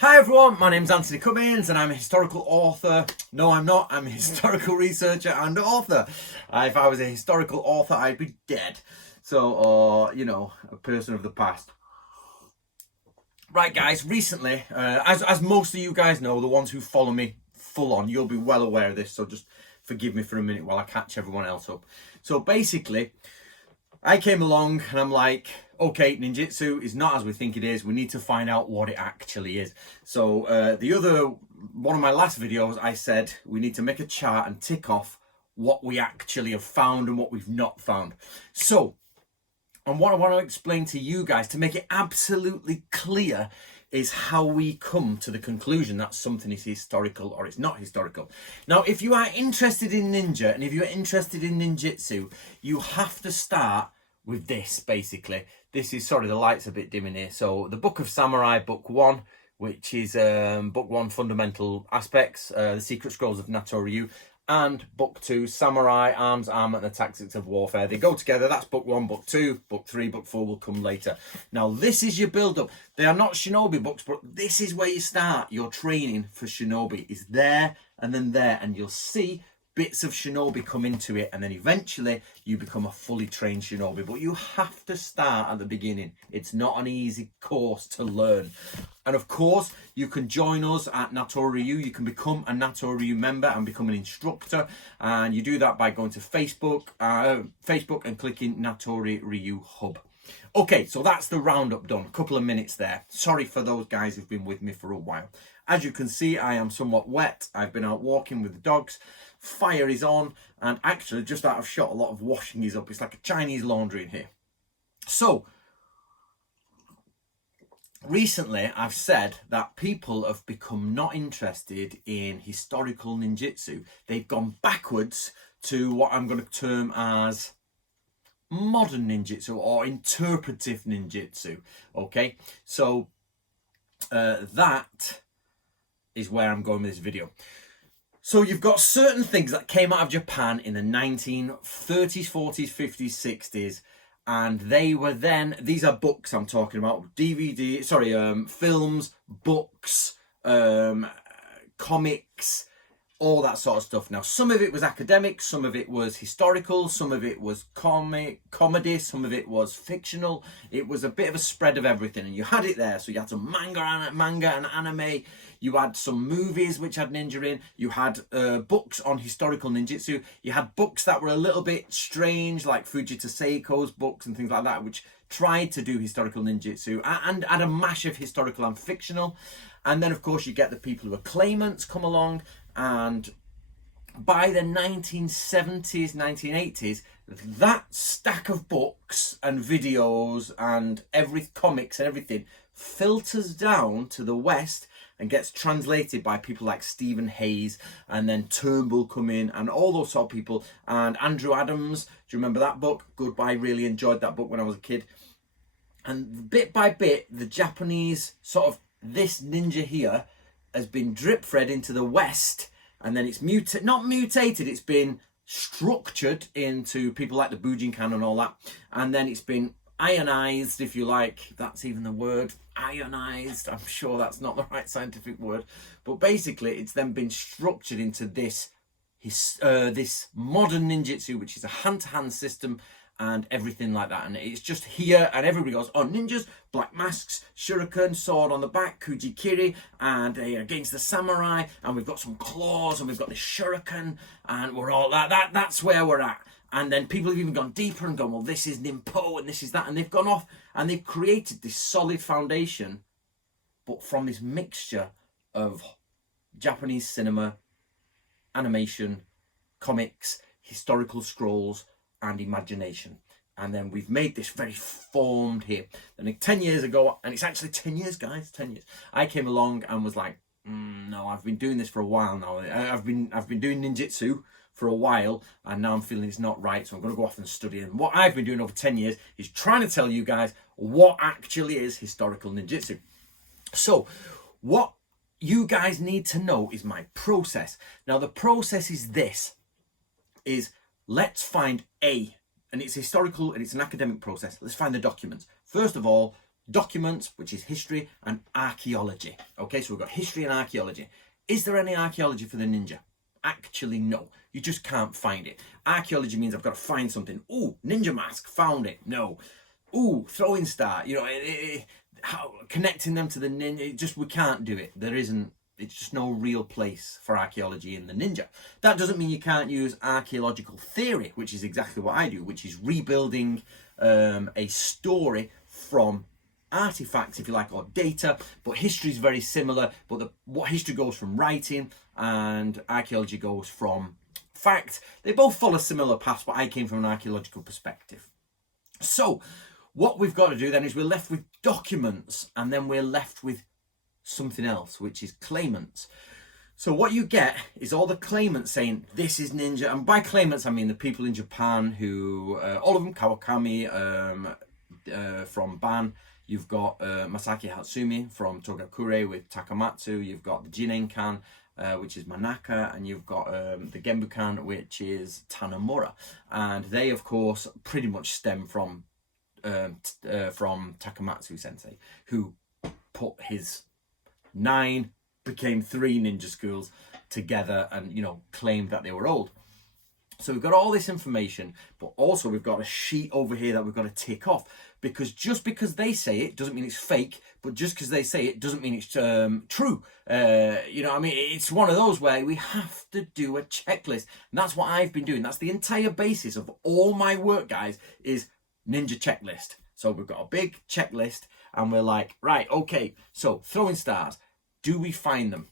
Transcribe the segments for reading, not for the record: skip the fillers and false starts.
Hi everyone, my name's Anthony Cummins and I'm a historical author. No, I'm not. I'm a historical researcher and author. If I was a historical author, I'd be dead. So, or, a person of the past. Right, guys, recently, as most of you guys know, the ones who follow me full on, you'll be well aware of this, so just forgive me for a minute while I catch everyone else up. So basically, I came along and I'm like, okay, ninjutsu is not as we think it is. We need to find out what it actually is. So one of my last videos, I said we need to make a chart and tick off what we actually have found and what we've not found. So, and what I want to explain to you guys to make it absolutely clear is how we come to the conclusion that something is historical or it's not historical. Now, if you are interested in ninja and if you're interested in ninjutsu, you have to start with this, basically. This is, sorry, the light's a bit dim in here. So the Book of Samurai, Book 1, which is Book 1, Fundamental Aspects, The Secret Scrolls of Nato-Ryu, and Book 2, Samurai, Arms, Armor, and the Tactics of Warfare. They go together. That's Book 1, Book 2, Book 3, Book 4 will come later. Now, this is your build-up. They are not shinobi books, but this is where you start your training for shinobi. It's there and then there, and you'll see bits of shinobi come into it, and then eventually you become a fully trained shinobi. But you have to start at the beginning. It's not an easy course to learn. And of course, you can join us at Nato-Ryu. You can become a Nato-Ryu member and become an instructor. And you do that by going to Facebook and clicking Nato-Ryu Hub. Okay, so that's the roundup done. A couple of minutes there. Sorry for those guys who've been with me for a while. As you can see, I am somewhat wet. I've been out walking with the dogs. Fire is on, and actually, just out of shot, a lot of washing is up. It's like a Chinese laundry in here. So, recently, I've said that people have become not interested in historical ninjutsu. They've gone backwards to what I'm going to term as modern ninjutsu or interpretive ninjutsu. Okay, so that is where I'm going with this video. So you've got certain things that came out of Japan in the 1930s, 40s, 50s, 60s, and they were then, these are books I'm talking about, films, books, comics, all that sort of stuff. Now, some of it was academic, some of it was historical, some of it was comedy, some of it was fictional. It was a bit of a spread of everything, and you had it there. So you had some manga and anime. You had some movies which had ninja in. You had books on historical ninjutsu. You had books that were a little bit strange, like Fujita Seiko's books and things like that, which tried to do historical ninjutsu and add a mash of historical and fictional. And then, of course, you get the people who are claimants come along. And by the 1970s, 1980s, that stack of books and videos and comics and everything filters down to the West and gets translated by people like Stephen Hayes, and then Turnbull come in and all those sort of people. And Andrew Adams, do you remember that book? Goodbye, really enjoyed that book when I was a kid. And bit by bit, the Japanese sort of, this ninja here has been drip fed into the West, and then it's not mutated, it's been structured into people like the Bujinkan and all that, and then it's been ionized, if you like, that's even the word, ionized. I'm sure that's not the right scientific word, but basically it's then been structured into this modern ninjutsu, which is a hand-to-hand system and everything like that. And it's just here, and everybody goes, oh, ninjas, black masks, shuriken, sword on the back, kujikiri, and against the samurai, and we've got some claws, and we've got the shuriken, and we're all that's where we're at. And then people have even gone deeper and gone, well, this is Nimpo and this is that, and they've gone off and they've created this solid foundation, but from this mixture of Japanese cinema, animation, comics, historical scrolls, and imagination. And then we've made this very formed here. And 10 years ago, and it's actually 10 years, guys, 10 years, I came along and was like, no, I've been doing this for a while now. I've been doing ninjutsu for a while, and now I'm feeling it's not right, so I'm going to go off and study. And what I've been doing over 10 years is trying to tell you guys what actually is historical ninjutsu. So what you guys need to know is my process. Now, the process is this, is let's find and it's historical and it's an academic process. Let's find the documents. First of all, documents, which is history, and archaeology. Okay, so we've got history and archaeology. Is there any archaeology for the ninja? Actually, no. You just can't find it. Archaeology means I've got to find something. Ooh, ninja mask, found it. No. Ooh, throwing star. You know, how connecting them to the ninja. We can't do it. There isn't. It's just no real place for archaeology in the ninja. That doesn't mean you can't use archaeological theory, which is exactly what I do, which is rebuilding a story from artifacts, if you like, or data. But history is very similar. But what history goes from writing and archaeology goes from fact. They both follow similar paths, but I came from an archaeological perspective. So what we've got to do then is we're left with documents, and then we're left with something else, which is claimants. So what you get is all the claimants saying this is ninja, and by claimants I mean the people in Japan who all of them, Kawakami from Ban, you've got Masaki Hatsumi from Togakure with Takamatsu, you've got the Jinenkan which is Manaka, and you've got the Genbukan, which is Tanemura, and they of course pretty much stem from Takamatsu sensei, who put his 9 became 3 ninja schools together and, you know, claimed that they were old. So we've got all this information, but also we've got a sheet over here that we've got to tick off, because just because they say it doesn't mean it's fake, but just because they say it doesn't mean it's true. You know, I mean, it's one of those where we have to do a checklist, and that's what I've been doing. That's the entire basis of all my work, guys, is ninja checklist. So we've got a big checklist, and we're like, right, okay, so throwing stars, do we find them?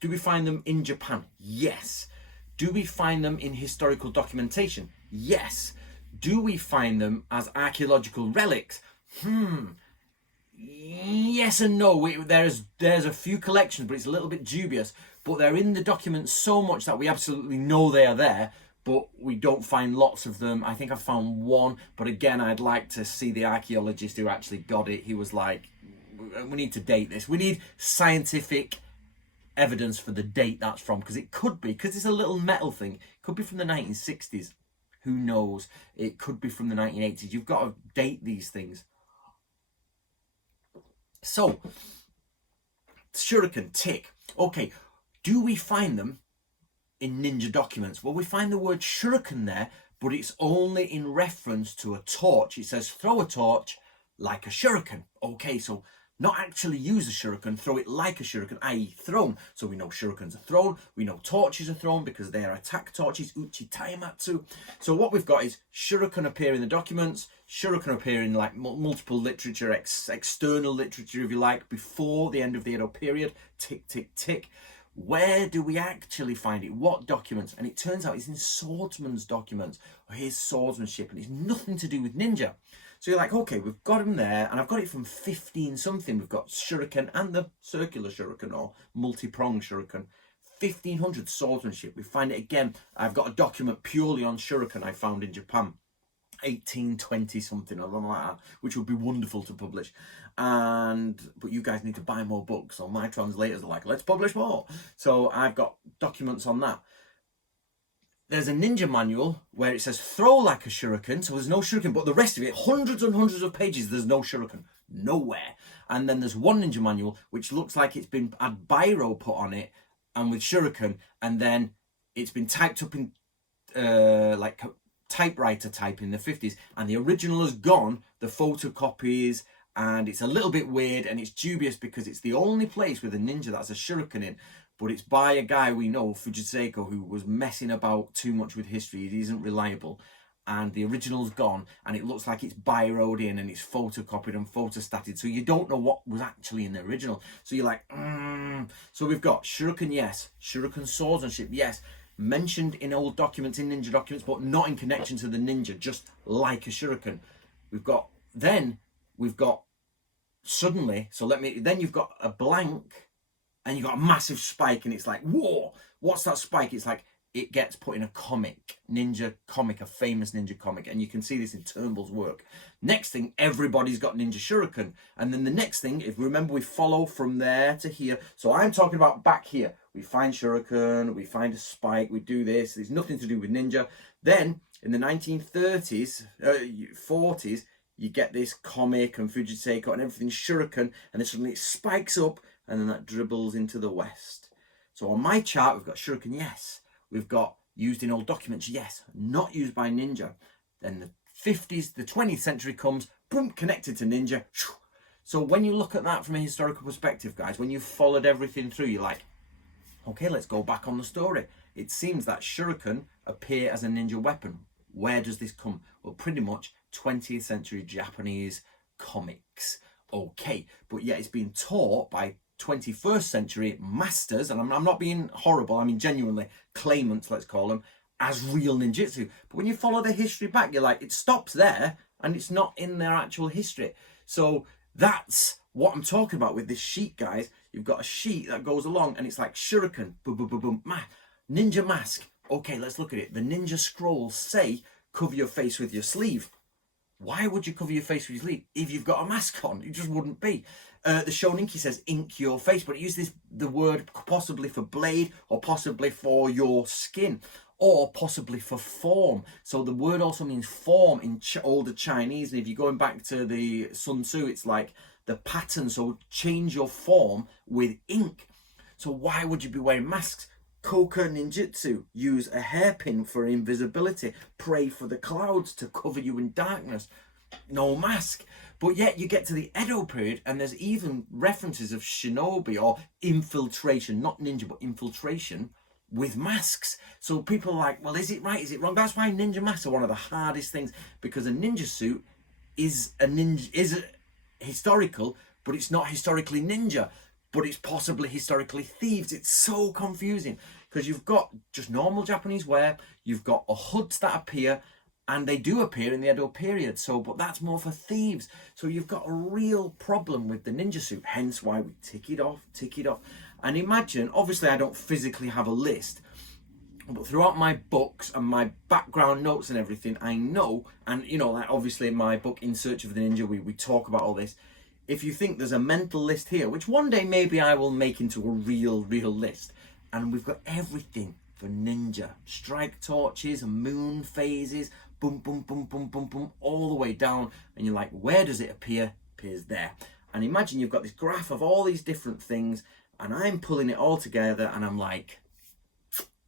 Do we find them in Japan? Yes. Do we find them in historical documentation? Yes. Do we find them as archaeological relics? Yes and no. There's a few collections, but it's a little bit dubious. But they're in the documents so much that we absolutely know they are there, but we don't find lots of them. I think I found one, but again, I'd like to see the archaeologist who actually got it. He was like, we need to date this. We need scientific evidence for the date that's from, because it could be, because it's a little metal thing, it could be from the 1960s. Who knows? It could be from the 1980s. You've got to date these things. So, Shuriken, tick. Okay, do we find them in ninja documents? Well, we find the word Shuriken there, but it's only in reference to a torch. It says throw a torch like a shuriken. Okay, so not actually use a shuriken, throw it like a shuriken, i.e. thrown. So we know shurikens are thrown, we know torches are thrown because they are attack torches, uchi taimatsu. So what we've got is shuriken appear in the documents, shuriken appear in like multiple literature, external literature if you like, before the end of the Edo period, tick, tick, tick. Where do we actually find it? What documents? And it turns out it's in swordsman's documents, or his swordsmanship, and it's nothing to do with ninja. So you're like, okay, we've got them there, and I've got it from 15 something. We've got shuriken and the circular shuriken, or multi-pronged shuriken. 1500 swordsmanship. We find it again. I've got a document purely on shuriken I found in Japan. 1820 something or something like that, which would be wonderful to publish. But you guys need to buy more books, so my translators are like, let's publish more. So I've got documents on that. There's a ninja manual where it says throw like a shuriken, so there's no shuriken, but the rest of it, hundreds and hundreds of pages, there's no shuriken, nowhere. And then there's one ninja manual which looks like it's been had biro put on it and with shuriken, and then it's been typed up in like typewriter type in the 50s, and the original is gone, the photocopies, and it's a little bit weird and it's dubious because it's the only place with a ninja that's a shuriken in, but it's by a guy we know, Fujiseko, who was messing about too much with history. It isn't reliable, and the original's gone, and it looks like it's biroed in and it's photocopied and photostated, so you don't know what was actually in the original. So you're like, So we've got shuriken, yes, shuriken swordsmanship, yes, mentioned in old documents, in ninja documents, but not in connection to the ninja, just like a shuriken. Then you've got a blank, and you've got a massive spike, and it's like, whoa, what's that spike? It's like, it gets put in a comic, ninja comic, a famous ninja comic, and you can see this in Turnbull's work. Next thing, everybody's got ninja shuriken, and then the next thing, if we remember, we follow from there to here. So I'm talking about back here. We find shuriken, we find a spike, we do this. There's nothing to do with ninja. Then in the 1930s, 40s, you get this comic and Fujitake and everything Shuriken, and then suddenly it spikes up, and then that dribbles into the West. So on my chart, we've got Shuriken, yes. We've got used in old documents, yes. Not used by ninja. Then the 50s, the 20th century comes, boom, connected to ninja. So when you look at that from a historical perspective, guys, when you've followed everything through, you're like, okay, let's go back on the story. It seems that Shuriken appear as a ninja weapon. Where does this come? Well, pretty much 20th century Japanese comics. Okay, but yet it's been taught by 21st century masters, and I'm not being horrible, I mean genuinely claimants, let's call them, as real ninjutsu. But when you follow the history back, you're like, it stops there and it's not in their actual history. So that's what I'm talking about with this sheet, guys. You've got a sheet that goes along and it's like Shuriken, boom, boom, boom, boom, ninja mask. Okay, let's look at it. The ninja scrolls say cover your face with your sleeve. Why would you cover your face with your sleeve if you've got a mask on? It just wouldn't be. The Shoninki says ink your face, but it uses the word possibly for blade, or possibly for your skin, or possibly for form. So the word also means form in older Chinese. And if you're going back to the Sun Tzu, it's like the pattern. So change your form with ink. So why would you be wearing masks? Koka ninjutsu, use a hairpin for invisibility. Pray for the clouds to cover you in darkness. No mask. But yet you get to the Edo period and there's even references of shinobi or infiltration, not ninja, but infiltration with masks. So people are like, well, is it right? Is it wrong? That's why ninja masks are one of the hardest things, because a ninja suit is historical, but it's not historically ninja, but it's possibly historically thieves. It's so confusing because you've got just normal Japanese wear, you've got hoods that appear, and they do appear in the Edo period. So, but that's more for thieves. So you've got a real problem with the ninja suit, hence why we tick it off. And imagine, obviously I don't physically have a list, but throughout my books and my background notes and everything, I know, and you know, like obviously in my book, In Search of the Ninja, we talk about all this. If you think there's a mental list here, which one day maybe I will make into a real list, and we've got everything for ninja. Strike torches, moon phases, boom, boom, boom, boom, boom, boom, all the way down. And you're like, where does it appear? It appears there. And imagine you've got this graph of all these different things, and I'm pulling it all together, and I'm like,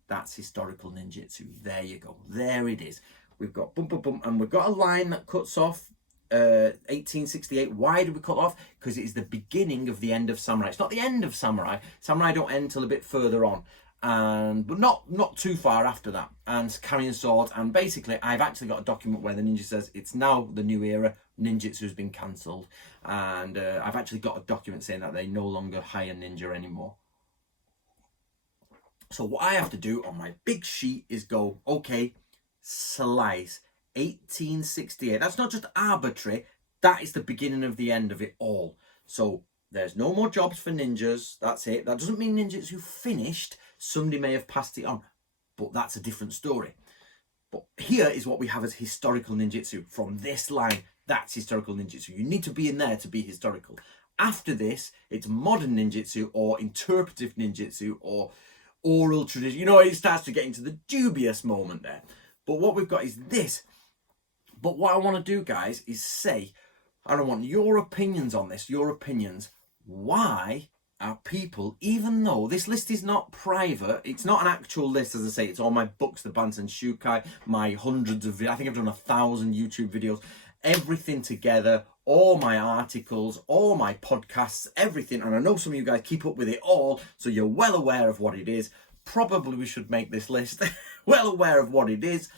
that's historical ninjutsu. There you go. There it is. We've got boom, boom, boom, and we've got a line that cuts off 1868. Why did we cut off? Because it is the beginning of the end of samurai. It's not the end of samurai. Samurai don't end till a bit further on, but not too far after that. And carrying swords, and basically I've actually got a document where the ninja says it's now the new era. Ninjutsu has been cancelled, and I've actually got a document saying that they no longer hire ninja anymore. So what I have to do on my big sheet is go, okay, slice 1868. That's not just arbitrary. That is the beginning of the end of it all. So there's no more jobs for ninjas. That's it. That doesn't mean ninjutsu finished. Somebody may have passed it on, but that's a different story. But here is what we have as historical ninjutsu. From this line, that's historical ninjutsu. You need to be in there to be historical. After this, it's modern ninjutsu or interpretive ninjutsu or oral tradition. You know, it starts to get into the dubious moment there. But what we've got is this. But what I want to do, guys, is say, I don't want your opinions on this, your opinions. Why are people, even though this list is not private, it's not an actual list, as I say, it's all my books, the Bansen Shukai, my hundreds of, I think I've done 1,000 YouTube videos, everything together, all my articles, all my podcasts, everything. And I know some of you guys keep up with it all, so you're well aware of what it is. Probably we should make this list well aware of what it is.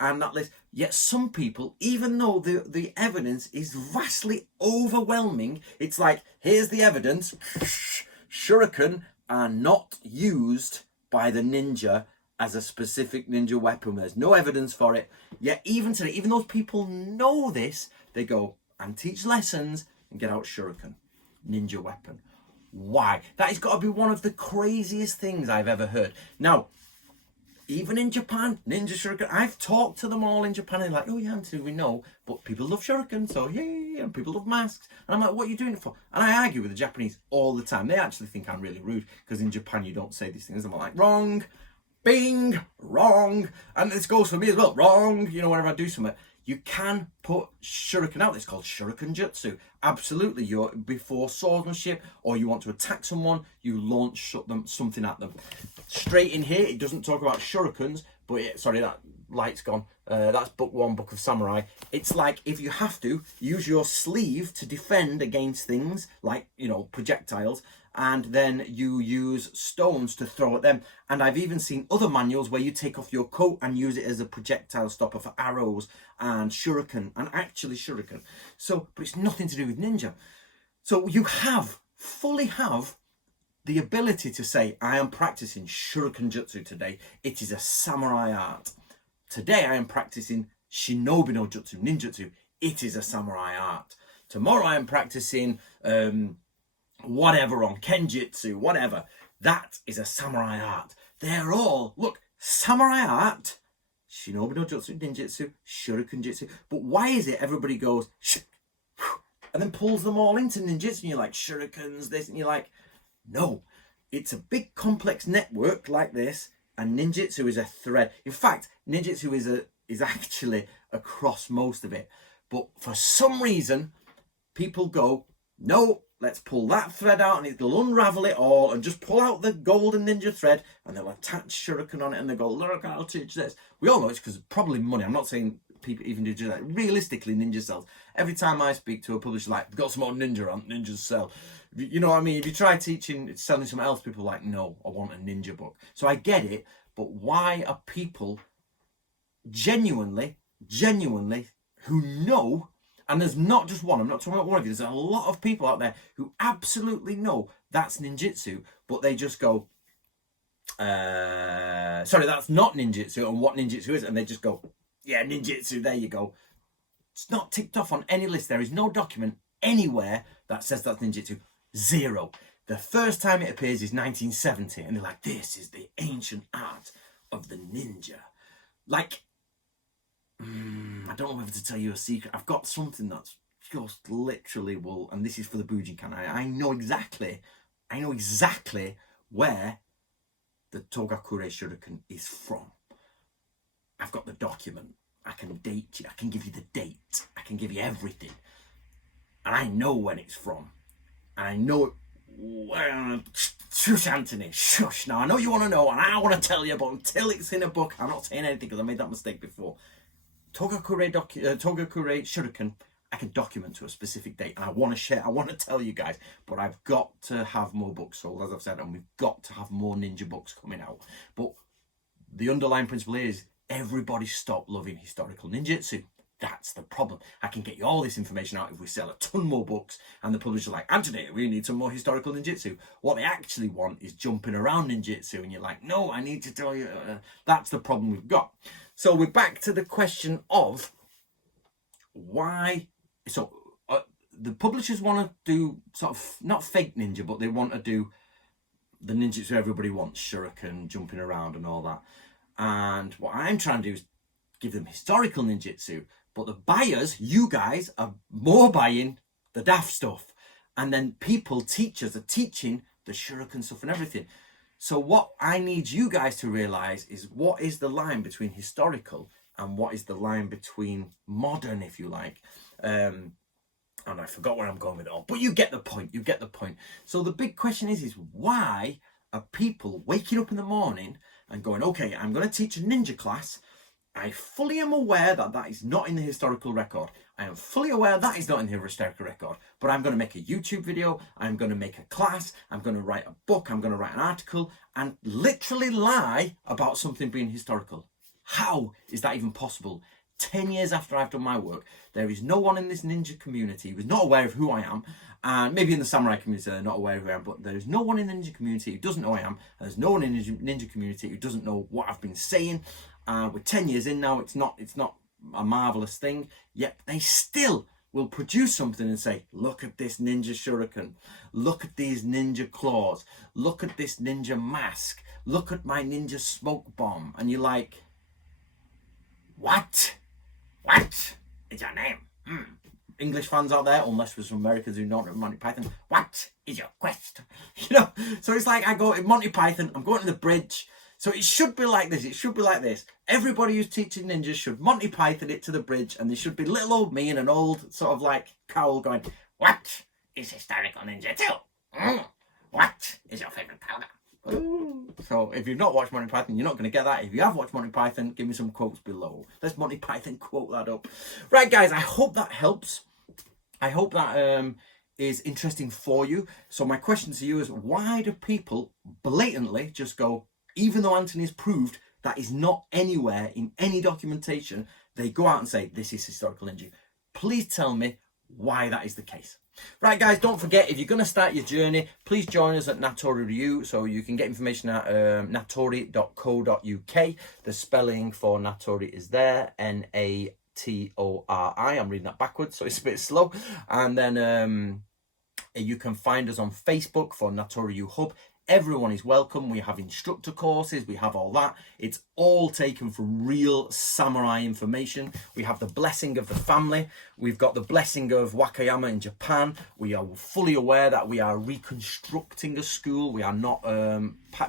And that list, yet some people, even though the evidence is vastly overwhelming, it's like, here's the evidence, Shuriken are not used by the ninja as a specific ninja weapon. There's no evidence for it. Yet even today, even those people know this, they go and teach lessons and get out Shuriken, ninja weapon. Why? That has got to be one of the craziest things I've ever heard. Now, even in Japan, ninja shuriken, I've talked to them all in Japan, and they're like, oh yeah, Anthony, we know, but people love shuriken, so yeah, and people love masks. And I'm like, what are you doing it for? And I argue with the Japanese all the time. They actually think I'm really rude, because in Japan you don't say these things. I'm like, wrong, bing, wrong. And this goes for me as well, wrong, you know, whenever I do something. You can put shuriken out. It's called shuriken jutsu. Absolutely, you're before swordsmanship, or you want to attack someone, you launch something at them. Straight in here, it doesn't talk about shurikens, but sorry, that light's gone. That's book 1, Book of Samurai. It's like, if you have to, use your sleeve to defend against things like, projectiles, and then you use stones to throw at them. And I've even seen other manuals where you take off your coat and use it as a projectile stopper for arrows and shuriken, and actually shuriken. So, but it's nothing to do with ninja. So you fully have the ability to say, I am practicing shuriken jutsu today. It is a samurai art. Today I am practicing shinobi no jutsu, ninjutsu. It is a samurai art. Tomorrow I am practicing whatever on kenjutsu, whatever. That is a samurai art. They're all, look, samurai art, shinobi no jutsu, ninjutsu, shuriken jutsu. But why is it everybody goes and then pulls them all into ninjutsu, and you're like, shurikens, this, and you're like, no, it's a big complex network like this, and ninjutsu is a thread. In fact, ninjutsu is actually across most of it. But for some reason, people go, no, let's pull that thread out and it'll unravel it all, and just pull out the golden ninja thread and they'll attach shuriken on it and they go, look, I'll teach this. We all know it's because probably money. I'm not saying people even do that. Realistically, ninja sells. Every time I speak to a publisher, like, got some more ninja on, ninjas sell. You know what I mean? If you try selling something else, people are like, no, I want a ninja book. So I get it, but why are people genuinely, who know, and there's not just one, I'm not talking about one of you, there's a lot of people out there who absolutely know that's ninjutsu, but they just go, sorry, that's not ninjutsu, and what ninjutsu is, and they just go, yeah, ninjutsu, there you go. It's not ticked off on any list. There is no document anywhere that says that's ninjutsu. Zero. The first time it appears is 1970, and they're like, this is the ancient art of the ninja. Like, I don't know whether to tell you a secret. I've got something that's just literally and this is for the Bujinkan. I know exactly where the Togakure Shuriken is from. I've got the document. I can date you. I can give you the date. I can give you everything. And I know when it's from. And I know it. Well, shush, Anthony, shush. Now, I know you want to know, and I want to tell you, but until it's in a book, I'm not saying anything because I made that mistake before. Togakure Shuriken, I can document to a specific date, and I want to tell you guys, but I've got to have more books sold, as I've said, and we've got to have more ninja books coming out. But the underlying principle is everybody stop loving historical ninjutsu. That's the problem. I can get you all this information out if we sell a ton more books, and the publisher's like, Anthony, we need some more historical ninjutsu. What they actually want is jumping around ninjutsu, and you're like, no, I need to tell you. That's the problem we've got. So we're back to the question of why. So the publishers want to do sort of, not fake ninja, but they want to do the ninjutsu everybody wants, shuriken, jumping around and all that. And what I'm trying to do is give them historical ninjutsu, but the buyers, you guys, are more buying the daft stuff. And then teachers are teaching the shuriken stuff and everything. So what I need you guys to realize is, what is the line between historical and what is the line between modern, if you like. And I forgot where I'm going with it all, but you get the point. So the big question is why are people waking up in the morning and going, okay, I'm going to teach a ninja class. I fully am aware that that is not in the historical record. I am fully aware that is not in the historical record, but I'm going to make a YouTube video. I'm going to make a class. I'm going to write a book. I'm going to write an article and literally lie about something being historical. How is that even possible? 10 years after I've done my work, there is no one in this ninja community who is not aware of who I am. And maybe in the samurai community, they're not aware of who I am, but there is no one in the ninja community who doesn't know who I am. And there's no one in the ninja community who doesn't know what I've been saying. We're 10 years in now. It's not a marvelous thing. Yet they still will produce something and say, look at this ninja shuriken. Look at these ninja claws. Look at this ninja mask. Look at my ninja smoke bomb. And you're like, what? What is your name? English fans out there, unless there's some Americans who don't know Monty Python, what is your quest? So it's like I go in Monty Python, I'm going to the bridge, So it should be like this. It should be like this. Everybody who's teaching ninjas should Monty Python it to the bridge, and there should be little old me in an old sort of like cowl going, "What is historical ninjutsu? What is your favorite powder?" So if you've not watched Monty Python, you're not going to get that. If you have watched Monty Python, give me some quotes below. Let's Monty Python quote that up. Right, guys, I hope that helps. I hope that is interesting for you. So my question to you is, why do people blatantly just go, even though Anthony's proved that is not anywhere in any documentation, they go out and say, this is historical ninja? Please tell me why that is the case. Right, guys, don't forget, if you're going to start your journey, please join us at Natori Ryu. So you can get information at natori.co.uk. The spelling for Natori is there, Natori. I'm reading that backwards, so it's a bit slow. And then you can find us on Facebook for Natori Ryu Hub. Everyone is welcome. We have instructor courses. We have all that. It's all taken from real samurai information. We have the blessing of the family. We've got the blessing of Wakayama in Japan. We are fully aware that we are reconstructing a school. We are not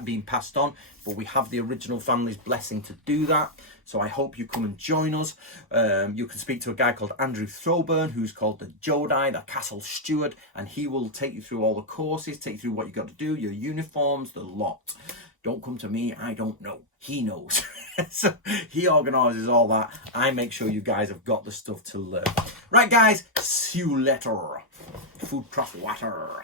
being passed on, but we have the original family's blessing to do that. So I hope you come and join us. You can speak to a guy called Andrew Throburn, who's called the Jodai, the castle steward, and he will take you through all the courses, take you through what you got to do, your uniforms, the lot. Don't come to me, I don't know. He knows. So he organises all that. I make sure you guys have got the stuff to learn. Right, guys, see you later. Food, craft, water.